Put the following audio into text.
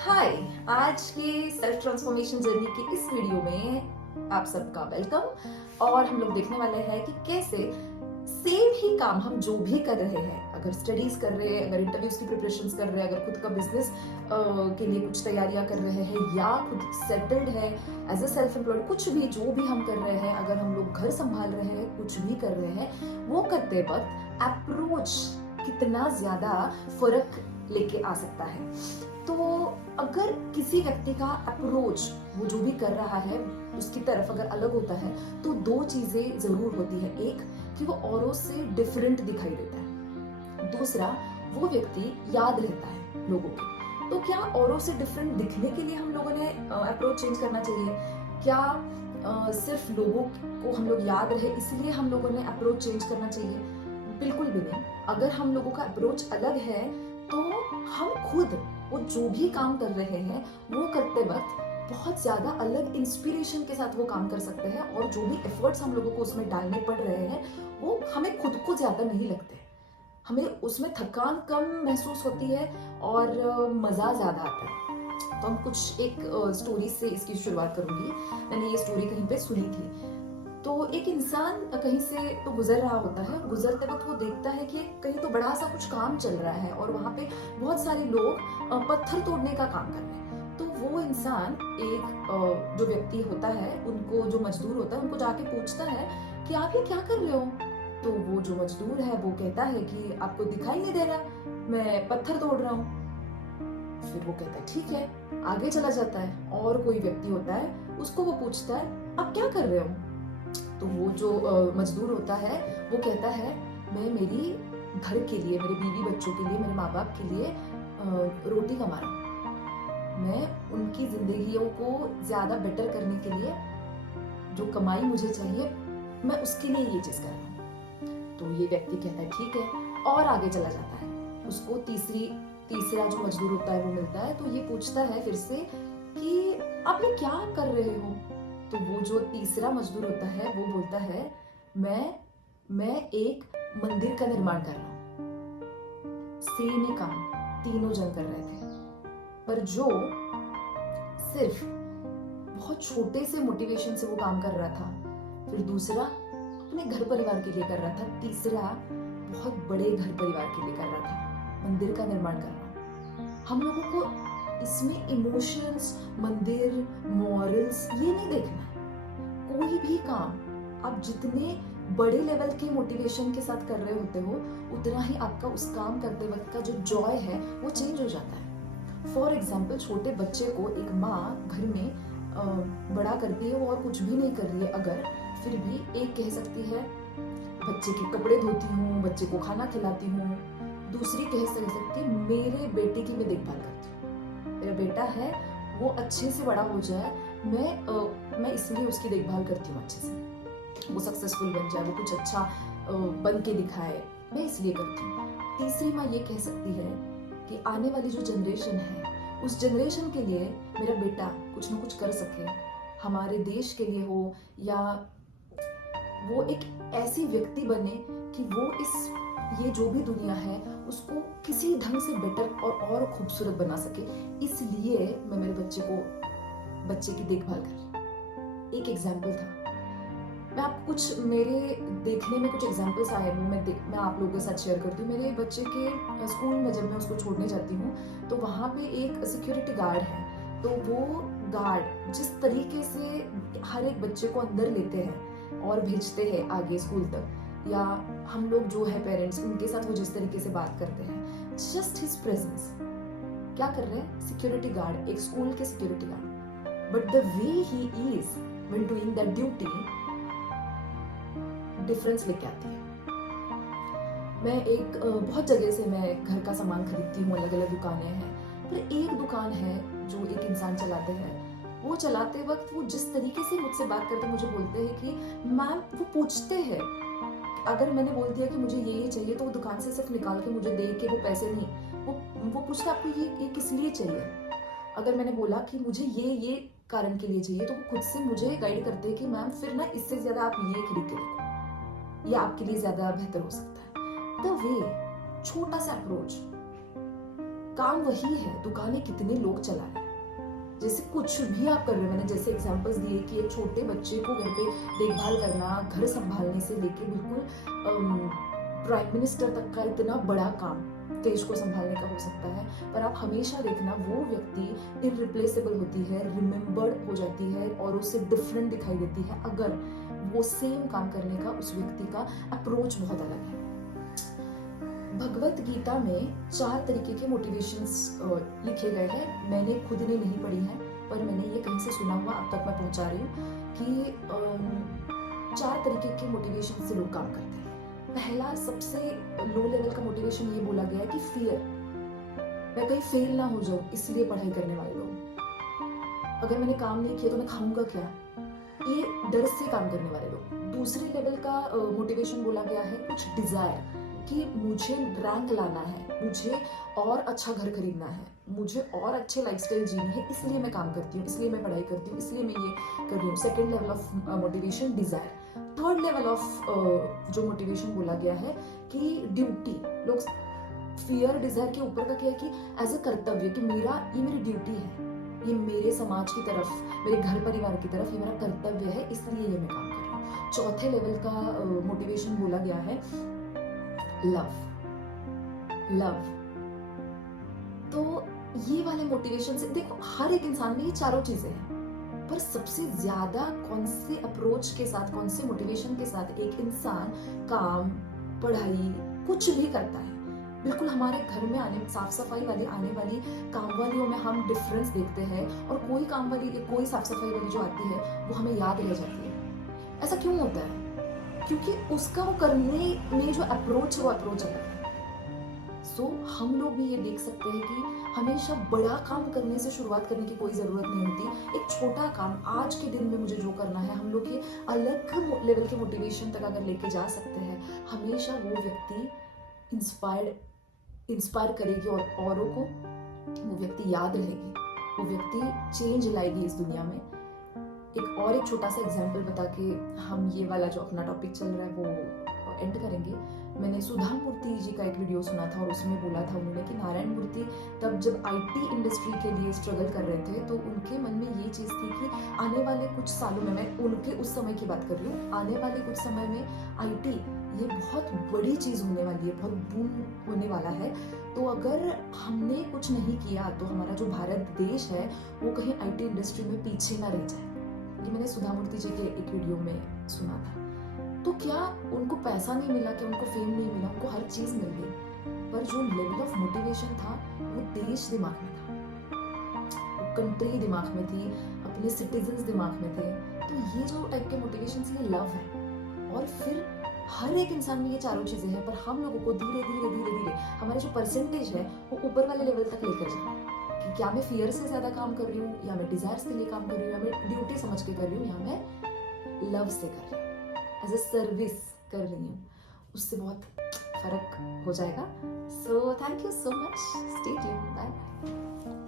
हाय। आज के self transformation journey की इस वीडियो में आप सबका वेलकम। और हम लोग देखने वाले हैं कि कैसे सेम ही काम हम जो भी कर रहे हैं, अगर स्टडीज कर रहे हैं, अगर इंटरव्यूज की प्रिपरेशंस कर रहे हैं, अगर खुद का बिजनेस के लिए कुछ तैयारियां कर रहे हैं या खुद सेटल्ड है एज अ सेल्फ एम्प्लॉयड, कुछ भी जो भी हम कर रहे हैं, अगर हम लोग घर संभाल रहे हैं, कुछ भी कर रहे हैं, वो करते वक्त अप्रोच कितना ज्यादा फर्क लेके आ सकता है। तो अगर किसी व्यक्ति का अप्रोच, वो जो भी कर रहा है उसकी तरफ अगर अलग होता है, तो दो चीजें जरूर होती है। एक कि वो औरों से डिफरेंट दिखाई देता है, दूसरा वो व्यक्ति याद रहता है लोगों के। तो क्या औरों से डिफरेंट दिखने के लिए हम लोगों ने अप्रोच चेंज करना चाहिए? क्या सिर्फ लोगों को हम लोग याद रहे इसलिए हम लोगों ने अप्रोच चेंज करना चाहिए? बिल्कुल भी नहीं। अगर हम लोगों का अप्रोच अलग है तो हम खुद वो जो भी काम कर रहे हैं वो करते वक्त बहुत ज्यादा अलग इंस्पिरेशन के साथ वो काम कर सकते हैं, और जो भी एफर्ट्स हम लोगों को उसमें डालने पड़ रहे हैं वो हमें खुद को ज्यादा नहीं लगते। हमें उसमें थकान कम महसूस होती है और मजा ज्यादा आता है। तो हम कुछ एक स्टोरी से इसकी शुरुआत करूंगी। मैंने ये स्टोरी कहीं पे सुनी थी। तो एक इंसान कहीं से तो गुजर रहा होता है, गुजरते वक्त वो देखता है कि कहीं तो बड़ा सा कुछ काम चल रहा है और वहां पे बहुत सारे लोग पत्थर तोड़ने का काम कर रहे हैं। तो वो इंसान एक जो व्यक्ति होता है, उनको जो मजदूर होता है, उनको जाके पूछता है कि आप ये क्या कर रहे हो? तो वो जो मजदूर है वो कहता है कि आपको दिखाई नहीं दे रहा, मैं पत्थर तोड़ रहा हूँ। फिर वो कहता है ठीक है, आगे चला जाता है। और कोई व्यक्ति होता है, उसको वो पूछता है आप क्या कर रहे हो? तो वो जो मजदूर होता है वो कहता है मैं मेरी घर के लिए, मेरे बीवी बच्चों के लिए, मेरे माँ बाप के लिए रोटी कमा रहा हूँ। मैं उनकी जिंदगियों को ज्यादा बेटर करने के लिए जो कमाई मुझे चाहिए, मैं उसके लिए ये चीज कर रहा हूँ। तो ये व्यक्ति कहता है ठीक है, और आगे चला जाता है। उसको तीसरा जो मजदूर होता है वो मिलता है। तो ये पूछता है फिर से कि आप ये क्या कर रहे हो? तो वो जो तीसरा मजदूर होता है वो बोलता है मैं एक मंदिर का निर्माण कर रहा हूँ। सेम ही काम तीनों जन कर रहे थे, पर जो सिर्फ बहुत छोटे से मोटिवेशन से वो काम कर रहा था, फिर दूसरा अपने घर परिवार के लिए कर रहा था, तीसरा बहुत बड़े घर परिवार के लिए कर रहा था, मंदिर का निर्माण कर रहा। हम लोगों को इसमें इमोशंस, मंदिर, मॉरल्स ये नहीं देखना है। कोई भी काम आप जितने बड़े लेवल के मोटिवेशन के साथ कर रहे होते हो, उतना ही आपका उस काम करते वक्त का जो जॉय है वो चेंज हो जाता है। फॉर एग्जाम्पल, छोटे बच्चे को एक माँ घर में बड़ा करती है, वो और कुछ भी नहीं कर रही है अगर, फिर भी एक कह सकती है बच्चे के कपड़े धोती हूँ, बच्चे को खाना खिलाती हूँ। दूसरी कह सकती है मेरे बेटे की मैं देखभाल करती हूँ, मेरा बेटा है वो अच्छे से बड़ा हो जाए, मैं इसलिए उसकी देखभाल करती हूँ, अच्छे से वो सक्सेसफुल बन जाए, वो कुछ अच्छा बन के दिखाए, मैं इसलिए करती हूँ। तीसरी माँ ये कह सकती है कि आने वाली जो जनरेशन है, उस जनरेशन के लिए मेरा बेटा कुछ ना कुछ कर सके, हमारे देश के लिए हो, या वो एक ऐसी व्यक्ति बने कि वो ये जो भी दुनिया है उसको किसी ढंग से बेटर और खूबसूरत बना सके, इसलिए मैं मेरे बच्चे की देखभाल कर रही। एक एग्जाम्पल था। मैं आपको कुछ मेरे देखने में कुछ एग्जाम्पल्स आए वो मैं आप लोगों के साथ शेयर करती हूँ। मेरे बच्चे के स्कूल में जब मैं उसको छोड़ने जाती हूँ तो वहाँ पे एक सिक्योरिटी गार्ड है। तो वो गार्ड जिस तरीके से हर एक बच्चे को अंदर लेते हैं और भेजते हैं आगे स्कूल तक, या हम लोग जो है पेरेंट्स, उनके साथ वो जिस तरीके से बात करते हैं, जस्ट हिज प्रेजेंस, क्या कर रहे हैं सिक्योरिटी गार्ड, एक स्कूल के security guard, but the way he is when doing that duty difference लेके आती है। मैं एक बहुत जगह से मैं घर का सामान खरीदती हूँ, अलग अलग दुकानें हैं, पर एक दुकान है जो एक इंसान चलाते हैं। वो चलाते वक्त वो जिस तरीके से मुझसे बात करते मुझे बोलते हैं कि मैम, वो पूछते हैं, अगर मैंने बोल दिया कि मुझे ये चाहिए तो वो दुकान से सिर्फ निकाल के मुझे दे के, वो पैसे नहीं, वो पूछते आपको ये किस लिए चाहिए। अगर मैंने बोला कि मुझे ये कारण के लिए चाहिए, तो वो खुद से मुझे गाइड करते हैं कि मैम फिर ना इससे ज्यादा आप ये खरीद के देखो, ये आपके लिए ज्यादा बेहतर हो सकता है। द वे, छोटा सा अप्रोच, काम वही है, दुकानें कितने लोग चला रहे हैं। जैसे कुछ भी आप कर रहे हो, मैंने जैसे एग्जांपल्स दिए कि एक छोटे बच्चे को घर पे देखभाल करना, घर संभालने से लेके बिल्कुल प्राइम मिनिस्टर तक का इतना बड़ा काम देश को संभालने का हो सकता है। पर आप हमेशा देखना वो व्यक्ति इररिप्लेसेबल होती है, रिमेम्बर्ड हो जाती है और उससे डिफरेंट दिखाई देती है अगर वो सेम काम करने का उस व्यक्ति का अप्रोच बहुत अलग है। भगवत गीता में 4 तरीके के मोटिवेशंस लिखे गए हैं। मैंने खुद ने नहीं पढ़ी है, पर मैंने ये कहीं से सुना हुआ अब तक मैं पहुंचा रही हूँ कि 4 तरीके के मोटिवेशन से लोग काम करते हैं। पहला सबसे लो लेवल का मोटिवेशन ये बोला गया है कि फियर, मैं कहीं फेल ना हो जाऊं इसलिए पढ़ाई करने वाले लोग। अगर मैंने काम नहीं किया तो मैं खाऊंगा क्या, ये डर से काम करने वाले लोग। दूसरे लेवल का मोटिवेशन बोला गया है कुछ डिजायर, कि मुझे रैंक लाना है, मुझे और अच्छा घर खरीदना है, मुझे और अच्छे लाइफस्टाइल जीनी है, इसलिए मैं काम करती हूँ, इसलिए मैं पढ़ाई करती हूँ, इसलिए मैं ये कर रही हूँ। Second level of motivation desire. Third level of जो मोटिवेशन बोला गया है कि ड्यूटी। लोग फियर डिजायर के ऊपर का क्या है कि एज अ कर्तव्य, कि मेरा ये मेरी ड्यूटी है, ये मेरे समाज की तरफ, मेरे घर परिवार की तरफ ये मेरा कर्तव्य है, इसलिए ये मैं काम कर रही हूँ। चौथे लेवल का मोटिवेशन बोला गया है लव। तो ये वाले मोटिवेशन से देखो, हर एक इंसान में ये चारों चीजें हैं, पर सबसे ज्यादा कौन से अप्रोच के साथ, कौन से मोटिवेशन के साथ एक इंसान काम, पढ़ाई, कुछ भी करता है। बिल्कुल हमारे घर में आने, साफ सफाई वाले आने वाली काम वालियों में हम डिफरेंस देखते हैं, और कोई काम वाली, कोई साफ सफाई वाली जो आती है वो हमें याद रह जाती है। ऐसा क्यों होता है? क्योंकि उसका वो करने में जो अप्रोच है वो अप्रोच अलग है। सो हम लोग भी ये देख सकते हैं कि हमेशा बड़ा काम करने से शुरुआत करने की कोई जरूरत नहीं होती। एक छोटा काम, आज के दिन में मुझे जो करना है, हम लोग ये अलग लेवल के मोटिवेशन तक अगर लेके जा सकते हैं, हमेशा वो व्यक्ति इंस्पायर करेगी और औरों को वो व्यक्ति याद रहेगी, वो व्यक्ति चेंज लाएगी इस दुनिया में। एक छोटा सा एग्जाम्पल बता के हम ये वाला जो अपना टॉपिक चल रहा है वो एंड करेंगे। मैंने सुधा मूर्ति जी का एक वीडियो सुना था और उसमें बोला था उन्होंने कि नारायण मूर्ति तब जब आईटी इंडस्ट्री के लिए स्ट्रगल कर रहे थे तो उनके मन में ये चीज़ थी कि आने वाले कुछ सालों में, मैं उनके उस समय की बात कर रही हूँ, आने वाले कुछ समय में आईटी ये बहुत बड़ी चीज़ होने वाली है, बहुत बूम होने वाला है। तो अगर हमने कुछ नहीं किया तो हमारा जो भारत देश है वो कहीं आईटी इंडस्ट्री में पीछे ना रह जाए। ये मैंने सुधा मूर्ति जी के एक वीडियो में सुना था। तो क्या उनको पैसा नहीं मिला, क्या उनको फेम नहीं मिला, उनको हर चीज मिल गई, पर जो लेवल ऑफ मोटिवेशन था वो देश दिमाग में था, वो कंट्री दिमाग में थी, अपने सिटीजन्स दिमाग में थे। तो ये जो टाइप के मोटिवेशन ये लव है। और फिर हर एक इंसान में ये चारों चीजें हैं, पर हम लोगों को धीरे धीरे धीरे धीरे हमारा जो परसेंटेज है वो ऊपर वाले लेवल तक लेकर जाना है कि क्या मैं फियर से ज्यादा काम कर रही हूँ, या मैं डिजायर्स के लिए काम कर रही हूँ, या मैं ड्यूटी समझ के कर रही हूँ, या मैं लव से कर रही हूँ, एज ए सर्विस कर रही हूँ। उससे बहुत फर्क हो जाएगा। So thank you so much, stay tuned, bye.